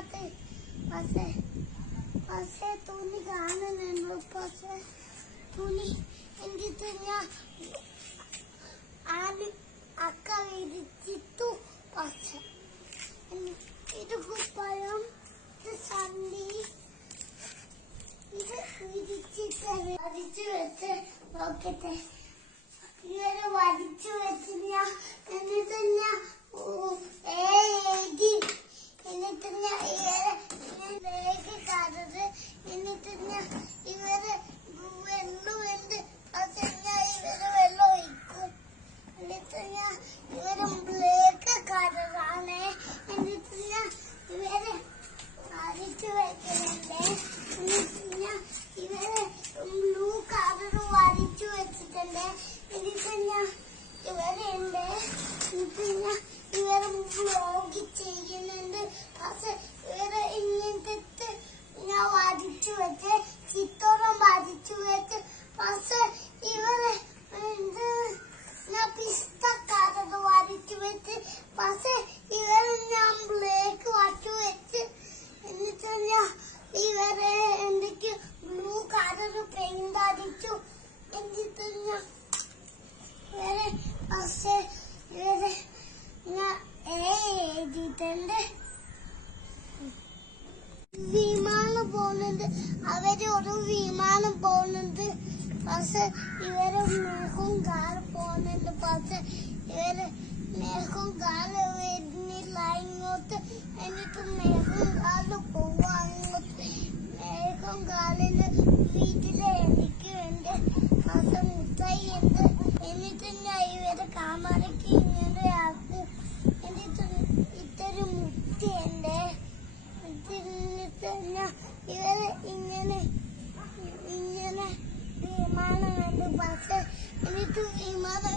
അതിനകത്ത് പക്ഷേ തുണി കാണുന്നുണ്ട്. പക്ഷേ തുണി എന്നിട്ട് ഞാൻ അക്ക വിരിച്ചിട്ടു. പക്ഷെ ഇത് കുപ്പായം, ഇത് സന്ധി, ഇത് വിരിച്ചിട്ട് വരച്ചു വെച്ച് നോക്കട്ടെ. ഇങ്ങനെ വരച്ചു വെച്ച് ഞാൻ എന്നിട്ട് ഞാൻ എഴുതി. എന്നിട്ട് ഞാൻ രേഖക്കാരത്. എന്നിട്ട് ഞാൻ ഇവരെ വെള്ളമുണ്ട്. പക്ഷെ ഞാൻ ഇവരെ വെള്ളം ഒഴിക്കും. എന്നിട്ട് ഞാൻ ഇവരെ ബ്ലേക്കാരതാണ്. എന്നിട്ട് ഞാൻ ഇവരെ വരച്ചു വെക്കുന്നുണ്ട്. എന്നിട്ട് ഞാൻ ഇവരെ ബ്ലൂ കളർ വരച്ചു വെച്ചിട്ടുണ്ട്. എന്നിട്ട് ഞാൻ ഇവരുണ്ട്. എന്നിട്ട് ഞാൻ ഇവരെ വ്ലോഗ് ചെയ്യുന്നുണ്ട്. പക്ഷെ ഇവരെ ഇങ്ങനത്തെ ഞാൻ വരച്ചു വെച്ച് ചിത്രം വരച്ചു വെച്ച്. പക്ഷെ ഇവരെ ഞാൻ പിസ്തക്കാരത് വരച്ചു വെച്ച്. പക്ഷെ ഇവരെ ഞാൻ ബ്ലേക്ക് വരച്ചു വെച്ച്. എന്നിട്ട് ഞാൻ ഇവരെ എന്തൊക്കെ ബ്ലൂ കളർ പെയിന്റ് അടിച്ചു. എന്നിട്ട് ഞാൻ ഇവരെ പക്ഷെ ഇവരെ ഞാൻ എഴുതിയിട്ടുണ്ട്. വിമാനം പോകുന്നുണ്ട്. അവര് ഒരു വിമാനം പോകുന്നുണ്ട്. പക്ഷെ ഇവര് മേഘവും കാറ് പോകുന്നുണ്ട്. പക്ഷെ ഇവര് മേഘവും കാറ് വരുന്നില്ല ഇങ്ങോട്ട്. എന്നിട്ട് മേഘവും കാറ് പോവാ അങ്ങോട്ട്. മേഘവും കാറിന്റെ വീട്ടില് എനിക്കുണ്ട്. പക്ഷെ മുട്ടായി ഉണ്ട്. എന്നിട്ട് ഞാൻ ഇവരെ കാമറയ്ക്ക് ഇങ്ങനെ ആക്കും. എന്നിട്ട് ഇതൊരു മുട്ടയുണ്ട്. എന്നിട്ട് ഞാൻ ഇവരെ ഇങ്ങനെ വിമാനമുണ്ട്. പക്ഷെ എന്നിട്ട് വിമാനം